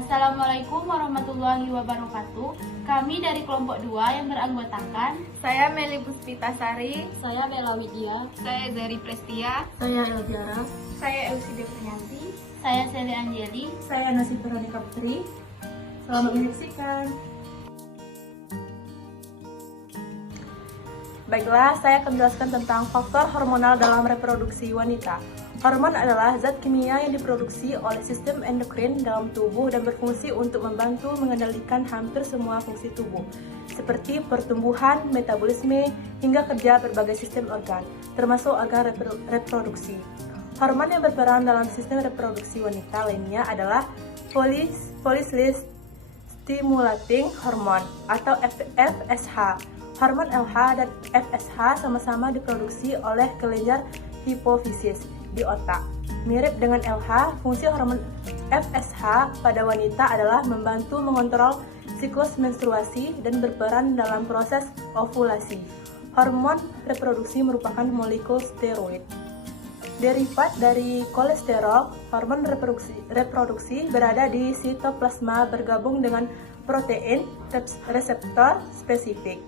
Assalamualaikum warahmatullahi wabarakatuh. Kami dari kelompok 2 yang beranggotakan Saya Meli Puspitasari, saya Bella Widya, saya Zari Prestia, Saya Elviara, saya Elsie Deprianti, saya Seli Anjeli. saya Nasib Veronica Putri. Selamat menyaksikan. Baiklah, saya akan menjelaskan tentang faktor hormonal dalam reproduksi wanita. Hormon adalah zat kimia yang diproduksi oleh sistem endokrin dalam tubuh dan berfungsi untuk membantu mengendalikan hampir semua fungsi tubuh, seperti pertumbuhan, metabolisme, hingga kerja berbagai sistem organ, termasuk organ reproduksi. Hormon yang berperan dalam sistem reproduksi wanita lainnya adalah follicle stimulating hormone atau FSH. Hormon LH dan FSH sama-sama diproduksi oleh kelenjar hipofisis di otak. Mirip dengan LH, fungsi hormon FSH pada wanita adalah membantu mengontrol siklus menstruasi dan berperan dalam proses ovulasi. Hormon reproduksi merupakan molekul steroid. Derivat dari kolesterol, hormon reproduksi berada di sitoplasma bergabung dengan protein reseptor spesifik.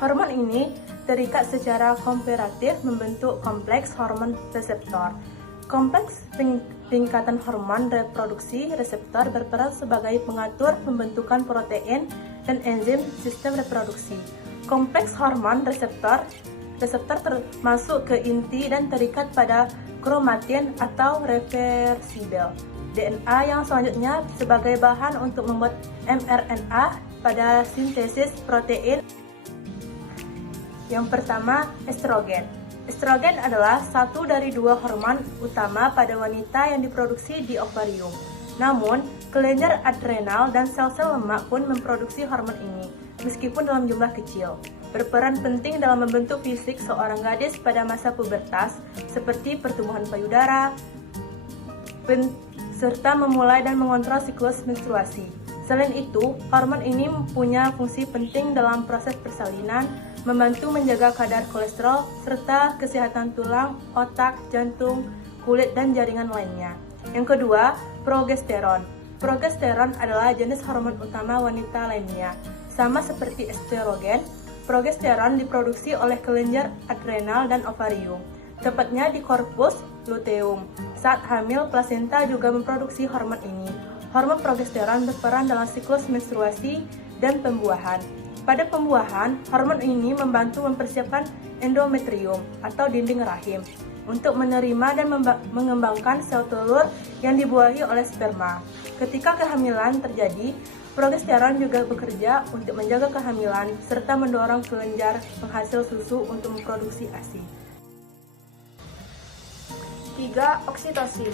Hormon ini terikat secara komparatif membentuk kompleks hormon reseptor. Kompleks tingkatan hormon reproduksi reseptor berperan sebagai pengatur pembentukan protein dan enzim sistem reproduksi. Kompleks hormon reseptor termasuk ke inti dan terikat pada kromatin atau reversibel DNA yang selanjutnya sebagai bahan untuk membuat mRNA pada sintesis protein. Yang pertama, estrogen. Estrogen adalah satu dari 2 hormon utama pada wanita yang diproduksi di ovarium. Namun, kelenjar adrenal dan sel-sel lemak pun memproduksi hormon ini, meskipun dalam jumlah kecil. Berperan penting dalam membentuk fisik seorang gadis pada masa pubertas, seperti pertumbuhan payudara, serta memulai dan mengontrol siklus menstruasi. Selain itu, hormon ini punya fungsi penting dalam proses persalinan, membantu menjaga kadar kolesterol, serta kesehatan tulang, otak, jantung, kulit, dan jaringan lainnya. Yang kedua, progesteron. Progesteron adalah jenis hormon utama wanita lainnya. Sama seperti estrogen, progesteron diproduksi oleh kelenjar adrenal dan ovarium, tepatnya di korpus luteum. Saat hamil, plasenta juga memproduksi hormon ini. Hormon progesteron berperan dalam siklus menstruasi dan pembuahan. Pada pembuahan, hormon ini membantu mempersiapkan endometrium atau dinding rahim untuk menerima dan mengembangkan sel telur yang dibuahi oleh sperma. Ketika kehamilan terjadi, progesteron juga bekerja untuk menjaga kehamilan serta mendorong kelenjar penghasil susu untuk memproduksi ASI. 3. Oksitosin.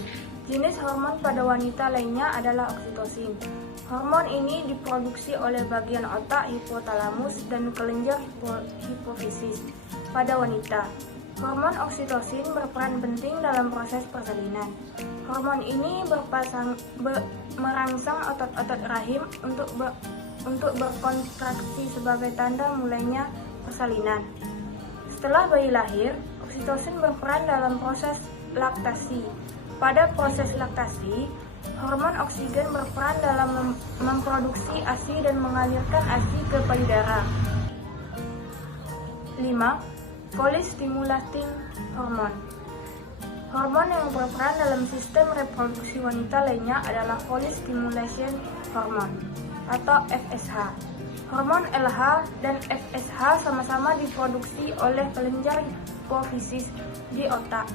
Jenis hormon pada wanita lainnya adalah oksitosin. Hormon ini diproduksi oleh bagian otak hipotalamus dan kelenjar hipofisis pada wanita. Hormon oksitosin berperan penting dalam proses persalinan. Hormon ini merangsang otot-otot rahim untuk berkontraksi sebagai tanda mulainya persalinan. Setelah bayi lahir, oksitosin berperan dalam proses laktasi. Pada proses laktasi, hormon oksigen berperan dalam memproduksi ASI dan mengalirkan ASI ke payudara. 5. Follicle stimulating hormone. Hormon yang berperan dalam sistem reproduksi wanita lainnya adalah follicle stimulation hormone atau FSH. Hormon LH dan FSH sama-sama diproduksi oleh kelenjar hipofisis di otak.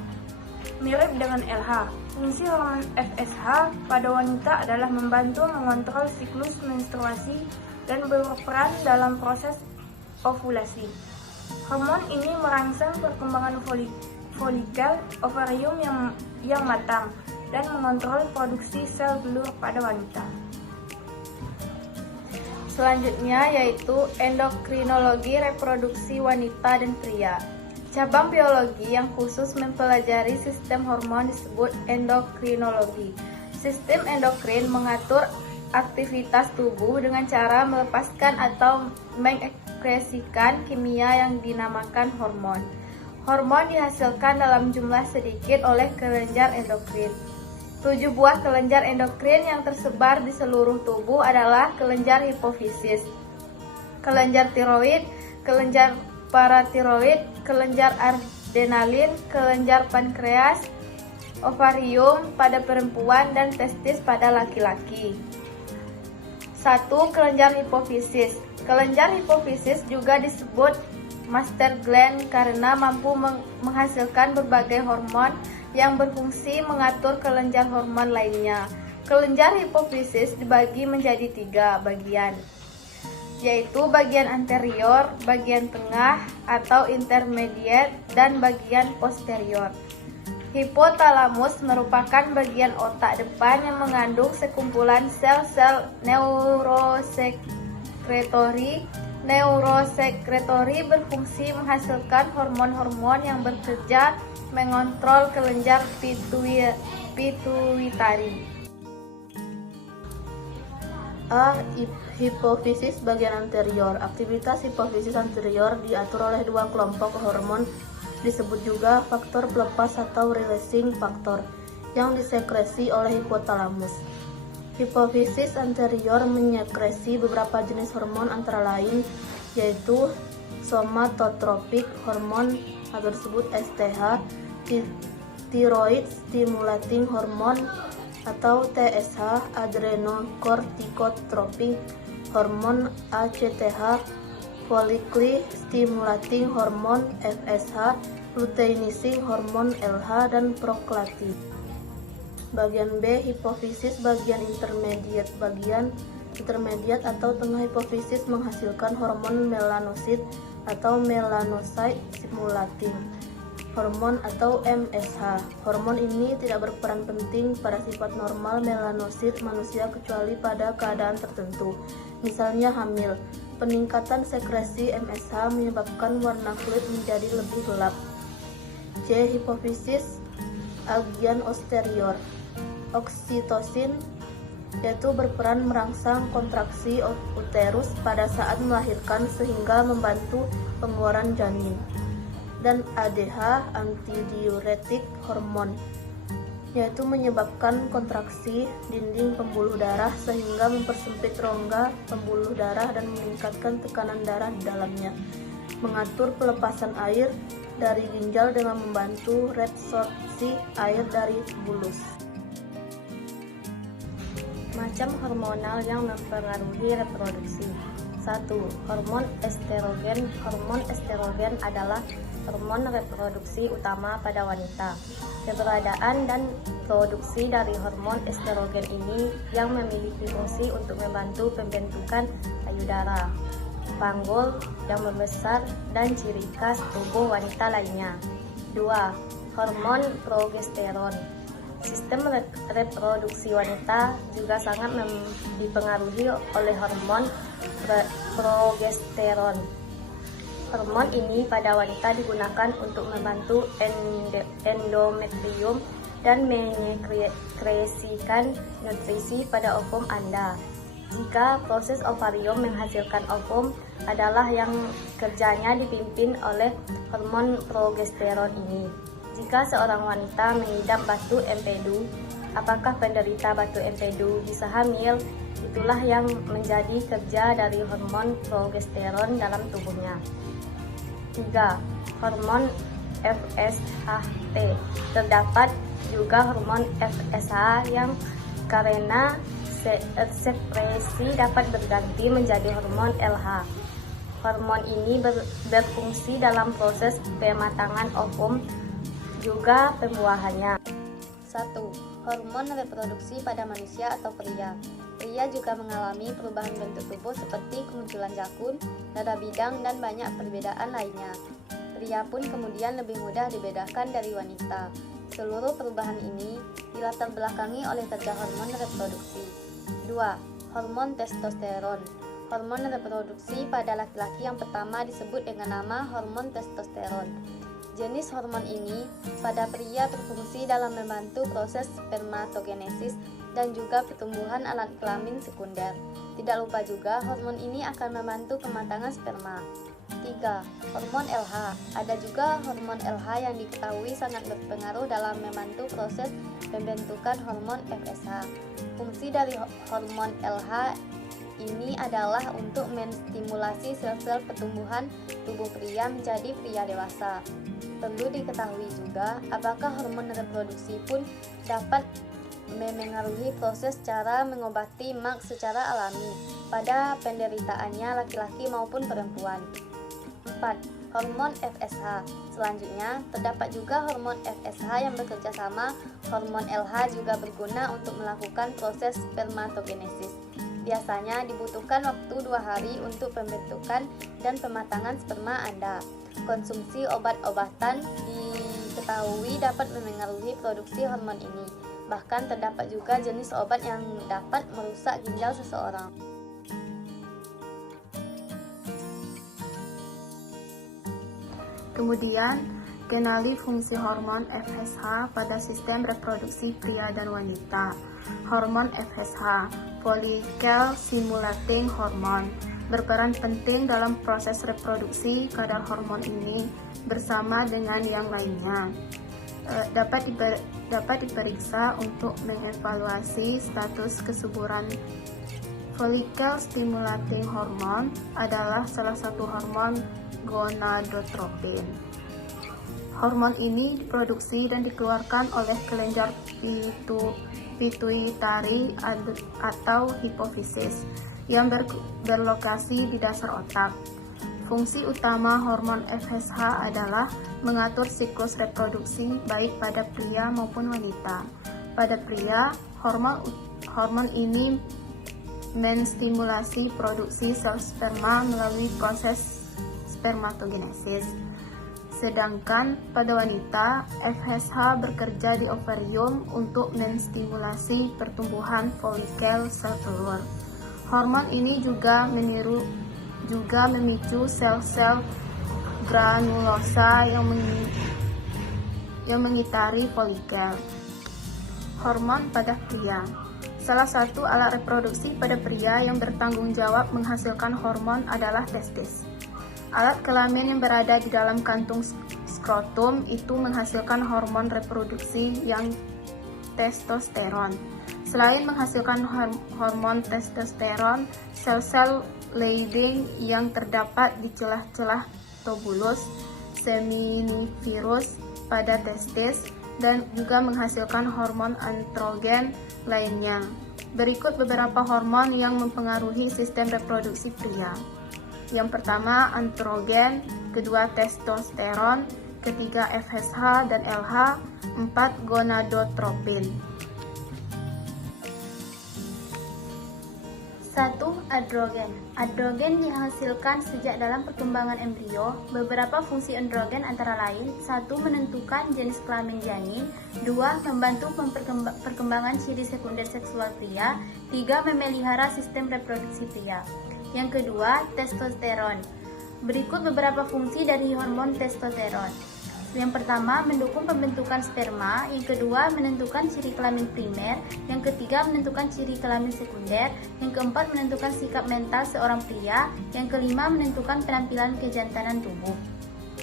Mirip dengan LH, fungsi hormon FSH pada wanita adalah membantu mengontrol siklus menstruasi dan berperan dalam proses ovulasi. Hormon ini merangsang perkembangan folikel ovarium yang matang dan mengontrol produksi sel telur pada wanita. Selanjutnya yaitu endokrinologi reproduksi wanita dan pria. Cabang biologi yang khusus mempelajari sistem hormon disebut endokrinologi. Sistem endokrin mengatur aktivitas tubuh dengan cara melepaskan atau mengekspresikan kimia yang dinamakan hormon. Hormon dihasilkan dalam jumlah sedikit oleh kelenjar endokrin. 7 buah kelenjar endokrin yang tersebar di seluruh tubuh adalah kelenjar hipofisis, kelenjar tiroid, kelenjar paratiroid, kelenjar adrenalin, kelenjar pankreas, ovarium pada perempuan, dan testis pada laki-laki. 1. Kelenjar hipofisis. Kelenjar hipofisis juga disebut master gland karena mampu menghasilkan berbagai hormon yang berfungsi mengatur kelenjar hormon lainnya. Kelenjar hipofisis dibagi menjadi 3 bagian, yaitu bagian anterior, bagian tengah atau intermediate, dan bagian posterior. Hipotalamus merupakan bagian otak depan yang mengandung sekumpulan sel-sel neurosekretory. Neurosekretory berfungsi menghasilkan hormon-hormon yang bekerja mengontrol kelenjar pituitari. A. Hipofisis bagian anterior. Aktivitas hipofisis anterior diatur oleh 2 kelompok hormon, disebut juga faktor pelepas atau releasing factor, yang disekresi oleh hipotalamus. Hipofisis anterior menyekresi beberapa jenis hormon antara lain, yaitu somatotropik hormon atau disebut STH, thyroid stimulating hormone atau TSH, adrenocorticotropic hormone ACTH, follicle stimulating hormone FSH, luteinizing hormone LH, dan prolaktin. Bagian B. Hipofisis bagian intermediate. Bagian intermediate atau tengah hipofisis menghasilkan hormon melanosit atau melanocyte stimulating hormone atau MSH. Hormon ini tidak berperan penting pada sifat normal melanosit manusia kecuali pada keadaan tertentu, misalnya hamil. Peningkatan sekresi MSH menyebabkan warna kulit menjadi lebih gelap. C. Hipofisis bagian posterior. Oksitosin, yaitu berperan merangsang kontraksi uterus pada saat melahirkan sehingga membantu pengeluaran janin. Dan ADH, antidiuretik hormon, yaitu menyebabkan kontraksi dinding pembuluh darah sehingga mempersempit rongga pembuluh darah dan meningkatkan tekanan darah di dalamnya. Mengatur pelepasan air dari ginjal dengan membantu reabsorpsi air dari bulus. Macam hormonal yang mempengaruhi reproduksi. 1. Hormon estrogen. Hormon estrogen adalah hormon reproduksi utama pada wanita. Keberadaan dan produksi dari hormon estrogen ini yang memiliki fungsi untuk membantu pembentukan payudara, panggul yang membesar, dan ciri khas tubuh wanita lainnya. 2. Hormon progesteron. Sistem reproduksi wanita juga sangat dipengaruhi oleh hormon progesteron. Hormon ini pada wanita digunakan untuk membantu endometrium dan menyekresikan nutrisi pada ovum Anda. Jika proses ovarium menghasilkan ovum adalah yang kerjanya dipimpin oleh hormon progesteron ini. Jika seorang wanita mengidap batu empedu, apakah penderita batu empedu bisa hamil? Itulah yang menjadi kerja dari hormon progesteron dalam tubuhnya. 3. Hormon FSHT. Terdapat juga hormon FSH yang karena sekresi dapat berganti menjadi hormon LH. Hormon ini berfungsi dalam proses pematangan ovum juga pembuahannya. 1. Hormon reproduksi pada manusia atau pria. Pria juga mengalami perubahan bentuk tubuh seperti kemunculan jakun, dada bidang, dan banyak perbedaan lainnya. Pria pun kemudian lebih mudah dibedakan dari wanita. Seluruh perubahan ini dilatar belakangi oleh kerja hormon reproduksi. 2. Hormon testosteron. Hormon reproduksi pada laki-laki yang pertama disebut dengan nama hormon testosteron. Jenis hormon ini pada pria berfungsi dalam membantu proses spermatogenesis dan juga pertumbuhan alat kelamin sekunder. Tidak lupa juga hormon ini akan membantu pematangan sperma. 3. Hormon LH. Ada juga hormon LH yang diketahui sangat berpengaruh dalam membantu proses pembentukan hormon FSH. Fungsi dari hormon LH ini adalah untuk menstimulasi sel-sel pertumbuhan tubuh pria menjadi pria dewasa. Perlu diketahui juga, apakah hormon reproduksi pun dapat memengaruhi proses cara mengobati MAG secara alami pada penderitaannya laki-laki maupun perempuan. 4. Hormon FSH. Selanjutnya, terdapat juga hormon FSH yang bekerja sama. Hormon LH juga berguna untuk melakukan proses spermatogenesis. Biasanya dibutuhkan waktu 2 hari untuk pembentukan dan pematangan sperma Anda. Konsumsi obat-obatan diketahui dapat memengaruhi produksi hormon ini. Bahkan terdapat juga jenis obat yang dapat merusak ginjal seseorang. Kemudian, kenali fungsi hormon FSH pada sistem reproduksi pria dan wanita. Hormon FSH, Follicle Stimulating Hormone, berperan penting dalam proses reproduksi. Kadar hormon ini bersama dengan yang lainnya dapat diperiksa untuk mengevaluasi status kesuburan. Follicle Stimulating Hormone adalah salah satu hormon gonadotropin. Hormon ini diproduksi dan dikeluarkan oleh kelenjar pituitari atau hipofisis yang berlokasi di dasar otak. Fungsi utama hormon FSH adalah mengatur siklus reproduksi baik pada pria maupun wanita. Pada pria, hormon ini menstimulasi produksi sel sperma melalui proses spermatogenesis. Sedangkan pada wanita, FSH bekerja di ovarium untuk menstimulasi pertumbuhan folikel sel telur. Hormon ini juga memicu sel-sel granulosa yang mengitari folikel. Hormon pada pria. Salah satu alat reproduksi pada pria yang bertanggung jawab menghasilkan hormon adalah testis. Alat kelamin yang berada di dalam kantung skrotum itu menghasilkan hormon reproduksi yang testosteron. Selain menghasilkan hormon testosteron, sel-sel Leydig yang terdapat di celah-celah tubulus seminiferus pada testis dan juga menghasilkan hormon androgen lainnya. Berikut beberapa hormon yang mempengaruhi sistem reproduksi pria. Yang pertama androgen, kedua testosteron, ketiga FSH dan LH, 4 gonadotropin. 1. Androgen. Androgen dihasilkan sejak dalam perkembangan embrio. Beberapa fungsi androgen antara lain: 1. Menentukan jenis kelamin janin, 2. Membantu perkembangan ciri sekunder seksual pria, 3. Memelihara sistem reproduksi pria. Yang kedua, testosteron. Berikut beberapa fungsi dari hormon testosteron. Yang pertama, mendukung pembentukan sperma. Yang kedua, menentukan ciri kelamin primer. Yang ketiga, menentukan ciri kelamin sekunder. Yang keempat, menentukan sikap mental seorang pria. Yang kelima, menentukan penampilan kejantanan tubuh.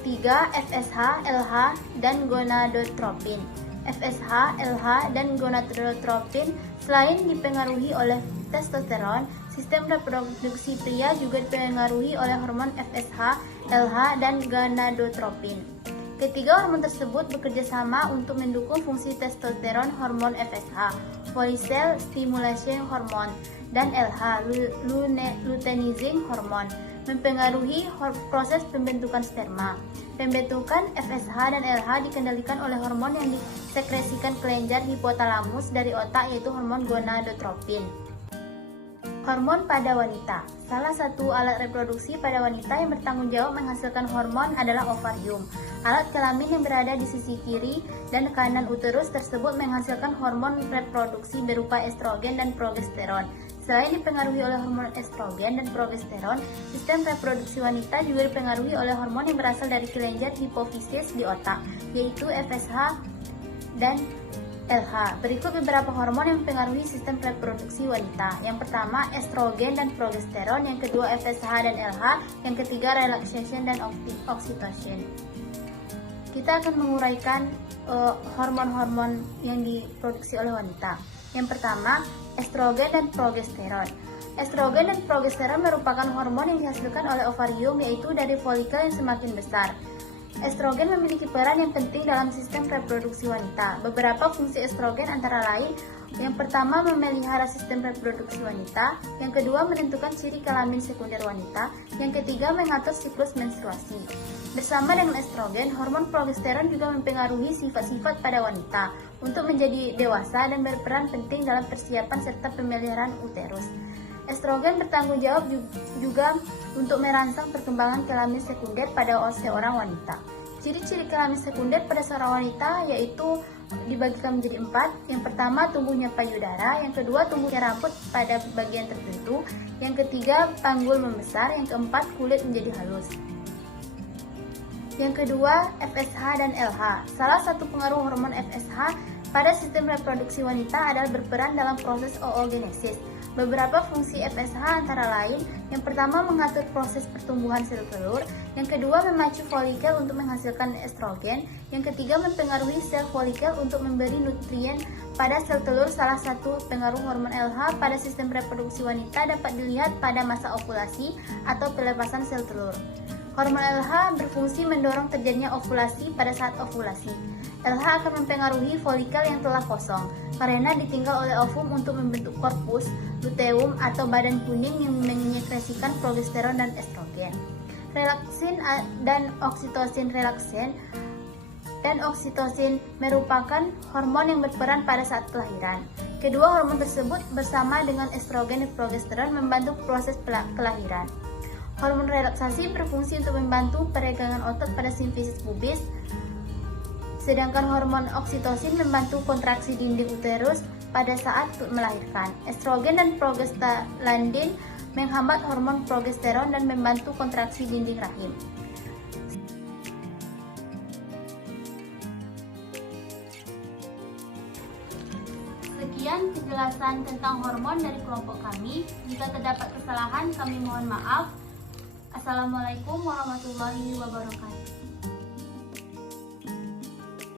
3. FSH, LH, dan gonadotropin. FSH, LH, dan gonadotropin selain dipengaruhi oleh testosteron, sistem reproduksi pria juga dipengaruhi oleh hormon FSH, LH, dan gonadotropin. Ketiga hormon tersebut bekerja sama untuk mendukung fungsi testosteron, hormon FSH, Follicle Stimulation Hormone, dan LH, Luteinizing Hormone, mempengaruhi proses pembentukan sperma. Pembentukan FSH dan LH dikendalikan oleh hormon yang disekresikan kelenjar hipotalamus dari otak, yaitu hormon gonadotropin. Hormon pada wanita. Salah satu alat reproduksi pada wanita yang bertanggung jawab menghasilkan hormon adalah ovarium. Alat kelamin yang berada di sisi kiri dan kanan uterus tersebut menghasilkan hormon reproduksi berupa estrogen dan progesteron. Selain dipengaruhi oleh hormon estrogen dan progesteron, sistem reproduksi wanita juga dipengaruhi oleh hormon yang berasal dari kelenjar hipofisis di otak, yaitu FSH dan LH. Berikut beberapa hormon yang mempengaruhi sistem reproduksi wanita. Yang pertama, estrogen dan progesteron. Yang kedua, FSH dan LH. Yang ketiga, relaxation dan oxytocin. Kita akan menguraikan hormon-hormon yang diproduksi oleh wanita. Yang pertama, estrogen dan progesteron. Estrogen dan progesteron merupakan hormon yang dihasilkan oleh ovarium, yaitu dari folikel yang semakin besar. Estrogen memiliki peran yang penting dalam sistem reproduksi wanita. Beberapa fungsi estrogen antara lain, yang pertama memelihara sistem reproduksi wanita, yang kedua menentukan ciri kelamin sekunder wanita, yang ketiga mengatur siklus menstruasi. Bersama dengan estrogen, hormon progesteron juga mempengaruhi sifat-sifat pada wanita untuk menjadi dewasa dan berperan penting dalam persiapan serta pemeliharaan uterus. Estrogen bertanggung jawab juga untuk merangsang perkembangan kelamin sekunder pada seorang wanita. Ciri-ciri kelamin sekunder pada seorang wanita yaitu dibagikan menjadi 4. Yang pertama, tumbuhnya payudara. Yang kedua, tumbuhnya rambut pada bagian tertentu. Yang ketiga, panggul membesar. Yang keempat, kulit menjadi halus. Yang kedua, FSH dan LH. Salah satu pengaruh hormon FSH pada sistem reproduksi wanita adalah berperan dalam proses oogenesis. Beberapa fungsi FSH antara lain, yang pertama mengatur proses pertumbuhan sel telur, yang kedua memacu folikel untuk menghasilkan estrogen, yang ketiga mempengaruhi sel folikel untuk memberi nutrien pada sel telur. Salah satu pengaruh hormon LH pada sistem reproduksi wanita dapat dilihat pada masa ovulasi atau pelepasan sel telur. Hormon LH berfungsi mendorong terjadinya ovulasi pada saat ovulasi. LH akan mempengaruhi folikel yang telah kosong karena ditinggal oleh ovum untuk membentuk korpus, luteum atau badan kuning yang menyekresikan progesteron dan estrogen. Relaksin dan oksitosin. Relaksin dan oksitosin merupakan hormon yang berperan pada saat kelahiran. Kedua hormon tersebut bersama dengan estrogen dan progesteron membantu proses kelahiran. Hormon relaksasi berfungsi untuk membantu peregangan otot pada simfisis pubis, sedangkan hormon oksitosin membantu kontraksi dinding uterus pada saat melahirkan. Estrogen dan progestalandin menghambat hormon progesteron dan membantu kontraksi dinding rahim. Sekian penjelasan tentang hormon dari kelompok kami. Jika terdapat kesalahan, kami mohon maaf. Assalamualaikum warahmatullahi wabarakatuh.